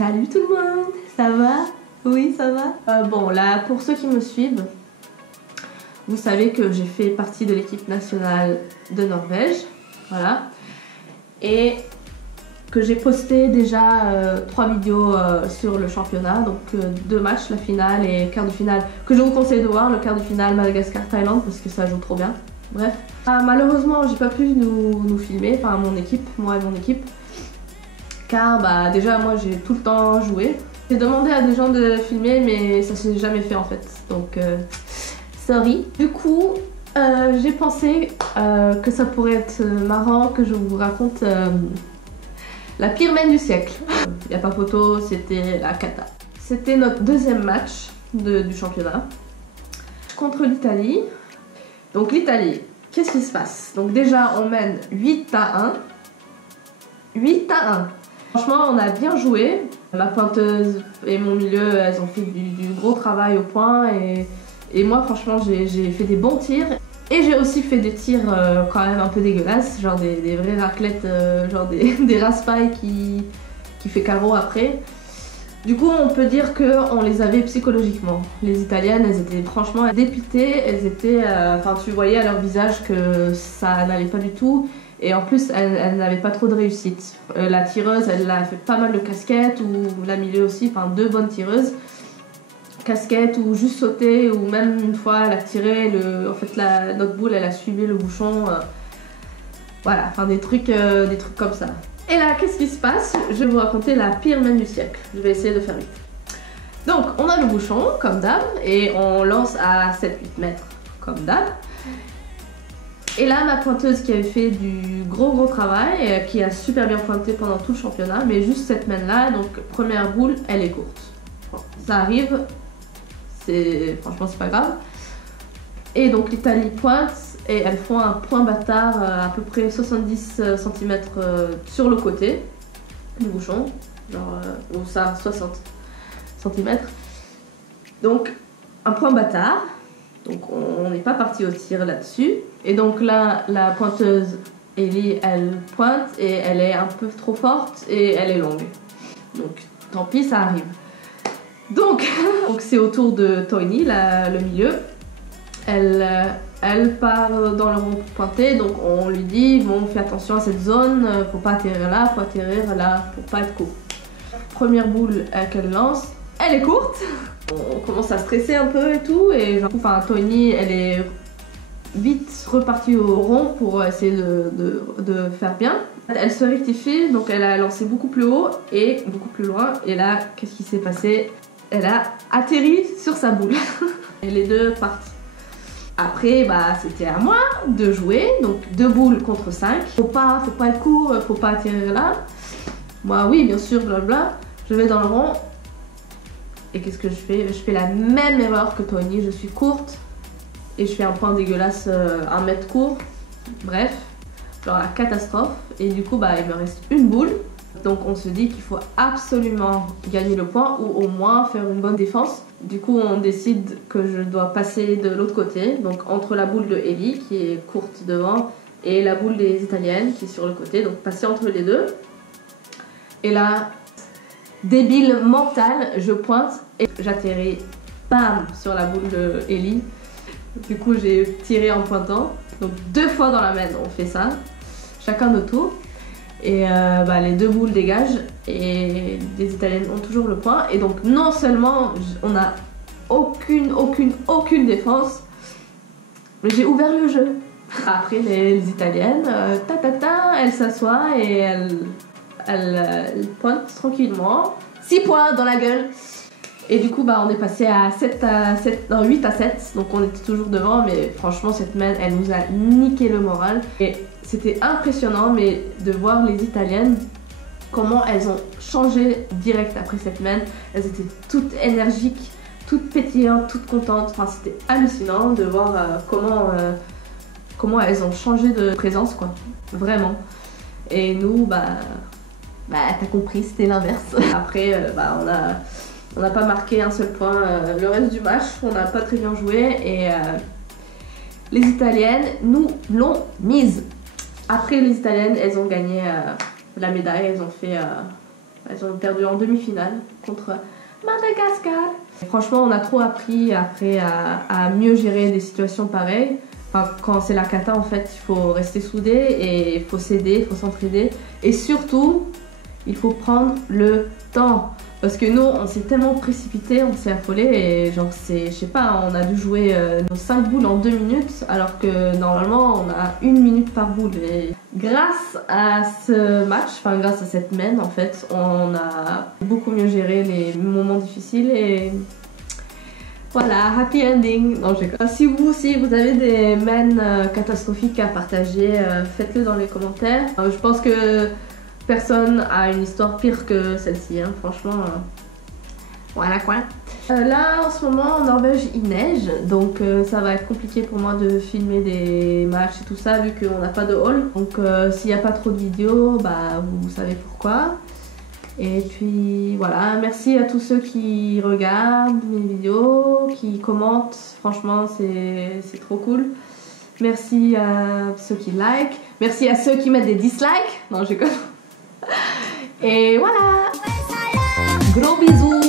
Salut tout le monde, ça va? Oui, ça va? Bon, là, pour ceux qui me suivent, vous savez que j'ai fait partie de l'équipe nationale de Norvège, voilà, et que j'ai posté déjà 3 vidéos sur le championnat, donc 2 matchs, la finale et quart de finale, que je vous conseille de voir, le quart de finale Madagascar-Thaïlande, parce que ça joue trop bien, bref. Malheureusement, j'ai pas pu nous filmer, enfin mon équipe, moi et mon équipe, car bah déjà moi j'ai tout le temps joué. J'ai demandé à des gens de filmer, mais ça s'est jamais fait en fait, donc sorry. Du coup, j'ai pensé que ça pourrait être marrant que je vous raconte la pire main du siècle. Il n'y a pas photo, c'était la cata. C'était notre deuxième match du championnat contre l'Italie. Donc l'Italie, qu'est-ce qui se passe? Donc déjà on mène 8-1. 8-1. Franchement on a bien joué. Ma pointeuse et mon milieu, elles ont fait du gros travail au point et moi franchement j'ai fait des bons tirs. Et j'ai aussi fait des tirs quand même un peu dégueulasses, genre des vraies raclettes, genre des raspailles qui fait carreau après. Du coup on peut dire qu'on les avait psychologiquement. Les Italiennes, elles étaient franchement dépitées, elles étaient, enfin tu voyais à leur visage que ça n'allait pas du tout. Et en plus elles n'avaient pas trop de réussite. La tireuse, elle a fait pas mal de casquettes, ou la milieu aussi, enfin 2 bonnes tireuses. Casquette ou juste sauter, ou même une fois elle a tiré en fait notre boule elle a suivi le bouchon, voilà, enfin des trucs comme ça. Et là qu'est-ce qui se passe? Je vais vous raconter la pire main du siècle, je vais essayer de faire vite. Donc on a le bouchon comme d'hab et on lance à 7-8 mètres comme d'hab. Et là ma pointeuse qui avait fait du gros travail, qui a super bien pointé pendant tout le championnat, mais juste cette main là, donc première boule elle est courte. Bon, ça arrive. Franchement c'est pas grave. Et donc l'Italie pointe et elles font un point bâtard à peu près 70 cm sur le côté du bouchon, genre ou ça 60 cm. Donc un point bâtard, donc on n'est pas parti au tir là-dessus. Et donc là la pointeuse Ellie elle pointe et elle est un peu trop forte et elle est longue, donc tant pis, ça arrive. Donc c'est au tour de Toini, le milieu. Elle part dans le rond pour pointer, donc on lui dit bon, fais attention à cette zone, faut pas atterrir là, faut atterrir là pour pas être court. Première boule qu'elle lance, elle est courte. On commence à stresser un peu et tout, et genre, enfin Toini elle est vite repartie au rond pour essayer de faire bien. Elle se rectifie, donc elle a lancé beaucoup plus haut et beaucoup plus loin, et là qu'est-ce qui s'est passé? Elle a atterri sur sa boule. Et les deux partent. Après, bah, c'était à moi de jouer. Donc 2 boules contre 5. Faut pas être court, faut pas atterrir là. Moi, oui, bien sûr, blabla. Je vais dans le rond. Et qu'est-ce que je fais? Je fais la même erreur que Tony. Je suis courte. Et je fais un point dégueulasse, 1 mètre court. Bref, genre la catastrophe. Et du coup, bah, il me reste une boule. Donc on se dit qu'il faut absolument gagner le point ou au moins faire une bonne défense. Du coup on décide que je dois passer de l'autre côté, donc entre la boule de Ellie qui est courte devant et la boule des Italiennes qui est sur le côté, donc passer entre les deux. Et là, débile mental, je pointe et j'atterris, bam, sur la boule de Ellie. Du coup j'ai tiré en pointant, donc 2 fois dans la main on fait ça, chacun notre tour. Et bah, les 2 boules dégagent et les Italiennes ont toujours le point. Et donc non seulement on n'a aucune défense, mais j'ai ouvert le jeu. Après les Italiennes, elles s'assoient et elles pointent tranquillement. 6 points dans la gueule. Et du coup bah, on est passé à 8 à 7, donc on était toujours devant, mais franchement cette main elle nous a niqué le moral. Et c'était impressionnant mais de voir les Italiennes, comment elles ont changé direct après cette main. Elles étaient toutes énergiques, toutes pétillantes, toutes contentes, enfin c'était hallucinant de voir comment elles ont changé de présence quoi, vraiment. Et nous bah t'as compris, c'était l'inverse. Après bah on n'a pas marqué un seul point le reste du match, on n'a pas très bien joué et les Italiennes nous l'ont mise. Après les Italiennes, elles ont gagné la médaille, elles ont fait Ils ont perdu en demi-finale contre Madagascar. Franchement, on a trop appris après à mieux gérer des situations pareilles. Enfin, quand c'est la cata, en fait, il faut rester soudé et il faut s'aider, il faut s'entraider. Et surtout, il faut prendre le temps. Parce que nous, on s'est tellement précipité, on s'est affolé et genre, je sais pas, on a dû jouer nos 5 boules en 2 minutes alors que normalement, on a 1 minute par boule. Et grâce à ce match, enfin grâce à cette main, en fait, on a beaucoup mieux géré les moments difficiles et voilà, happy ending. Non, si vous aussi, vous avez des mains catastrophiques à partager, faites-le dans les commentaires. Je pense que personne a une histoire pire que celle-ci, hein. Franchement, voilà quoi. Là, en ce moment, en Norvège, il neige, donc ça va être compliqué pour moi de filmer des matchs et tout ça, vu qu'on n'a pas de hall. Donc s'il n'y a pas trop de vidéos, bah vous savez pourquoi. Et puis voilà, merci à tous ceux qui regardent mes vidéos, qui commentent, franchement c'est trop cool. Merci à ceux qui like, merci à ceux qui mettent des dislikes. Non, je déconne. Et voilà. Gros bisous.